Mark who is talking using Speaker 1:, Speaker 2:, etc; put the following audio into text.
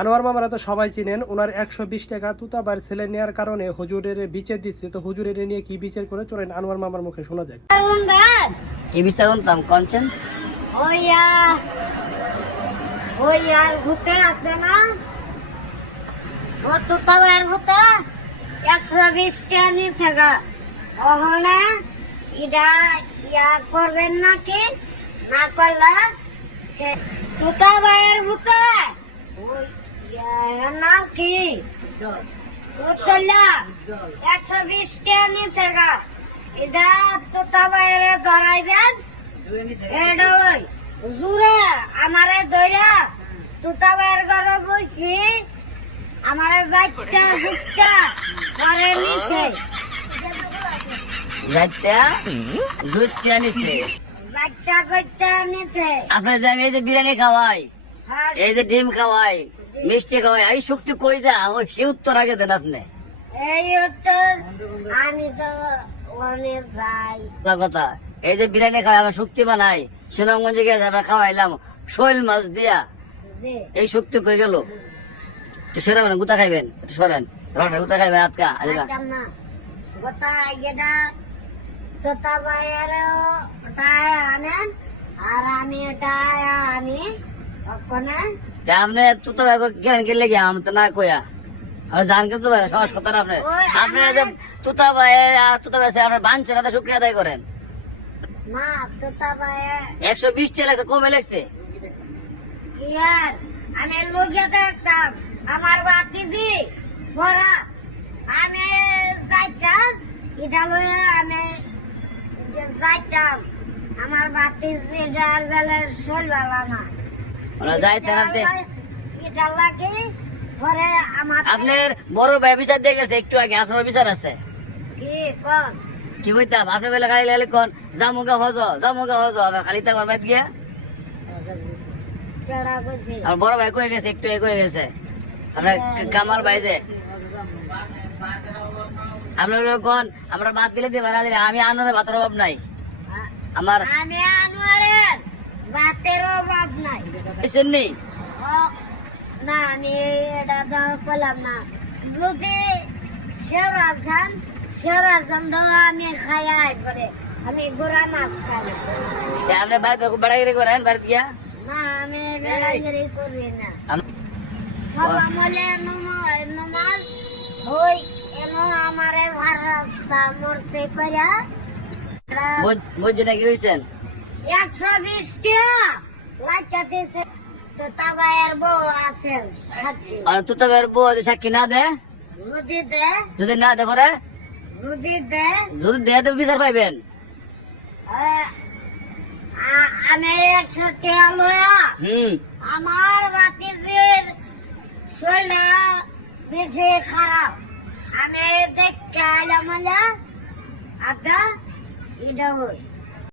Speaker 1: আনোয়ার মামারা তো সবাই চিনেন ওনার একশো বিশ টাকা তুতাবার ছেলে নেওয়ার কারণে হুজুরের বিচার দিচ্ছে। তো হুজুরের নিয়ে কি বিচার করে? চলেন আনোয়ার মামার মুখে শোনা যাক।
Speaker 2: কি বিচার শুনতাম কনছেন
Speaker 3: ওইয়া ওইয়া ভূতে আছে না? ও তো তবে ভূতে একশো বিশ টাকা নিচ্ছে গা। ওখানে এটা ইয়া করবেন নাকি? না করলে সে তুতা ভাইয়ের ভূতে ওই নাম কি? ও একশো বিশ টাকা নিচ্ছে গা। এটা তুতা ভাইয়ের ধরাইবেন? এটা ওই জুরে আমারে দইরা তুতা বের করে বইছি আমারে বাচ্চা বুচ্চা করে নিছে।
Speaker 2: যাইতা দুইটা নিছে।
Speaker 3: বাচ্চা কইটা নিছে।
Speaker 2: আপনার যে আমি এই যে বিরিয়ানি খাওয়াই
Speaker 3: আর
Speaker 2: এই যে ডিম খাওয়াই মিষ্টি খাওয়াই এই শক্তি কই যা? ওই সে উত্তর আগে দেন আপনি।
Speaker 3: এই উত্তর আমি তো অনেক যাই।
Speaker 2: কথা এই যে বিরিয়ানি খাওয়াই আমরা শক্তি বানাই। সুনামগঞ্জে গেছে আমরা খাওয়াইলাম শৈল মাছ দিয়া। এই শক্তি কই গেল? তো সরেন গুতা খাইবেন? সরেন। গুতা খাইবেন আজকা
Speaker 3: না। গোটা এটা তোতা বাইয়ের টায় আনেন আর আমি টায় আনি ওখানে
Speaker 2: আপনি তুই তো জ্ঞান কে লেগে আমি তো না কইয়া। আর জান কিন্তু ভাই সহজ কথা না আপনি। আপনি যে তুতা ভাই তুতা ভাই আপনার বাঞ্ছে না শুক্রিয়া আদায় করেন। একশো বিশ চেয়ে লাগছে কমে লাগছে
Speaker 3: কি আর? আমি লোকে দেখতাম আমার বাতি দি ফরা আমি যাইতাম এটা লইয়া আমি যাইতাম। আমার বাতি দিদার বেলা চলবেলা না
Speaker 2: ওরা আপনার বড় ভাই বিচার দিয়ে গেছে একটু আগে আপনার বিচার আছে?
Speaker 3: কি
Speaker 2: কইতাম? আপনি বেলা খালি লালি কোন জামুগা হজ জামুগা হজ খালি তা করবাই গিয়া? আর বড় ভাই কয়ে গেছে? একটু এ কয়ে গেছে? আপনার কামাল ভাই যে। আপনার কোন আমরা বাদ দিলে দিবে না দিলে আমি আনোর ভাতের অভাব নাই। আমার
Speaker 3: আমি আনোয়ারের অভাব নাই
Speaker 2: নি
Speaker 3: আমি এটা তো পেলাম না যদি শেওরাজ খান শেওরাজ খান তো আমি খাই আই পরে আমি গোড়া মাছ খাই
Speaker 2: তা আপনি বাইরে খুব বেড়াগিরি করেন বাড়ি গিয়া
Speaker 3: না আমি বেড়াগিরি করি না
Speaker 2: আম-
Speaker 3: বাবা মলে নমাজ ওই এনো আমারে ভার রাস্তা মরছে কইরা
Speaker 2: বুঝ- বুঝছেন নাকি
Speaker 3: একশো বিশ টাকা দিছে তো তাবায়ের বউ আছে
Speaker 2: আর সাক্ষী না দে।
Speaker 3: যদি দে
Speaker 2: যদি না দে করে
Speaker 3: যদি দে।
Speaker 2: যদি দে তো বিচার পাইবেন।
Speaker 3: আমি একশো টাকা লয়া আমার বাতিজির শরীরটা বেশি খারাপ। আমি দেখতে আইলাম আদা এটা ওই।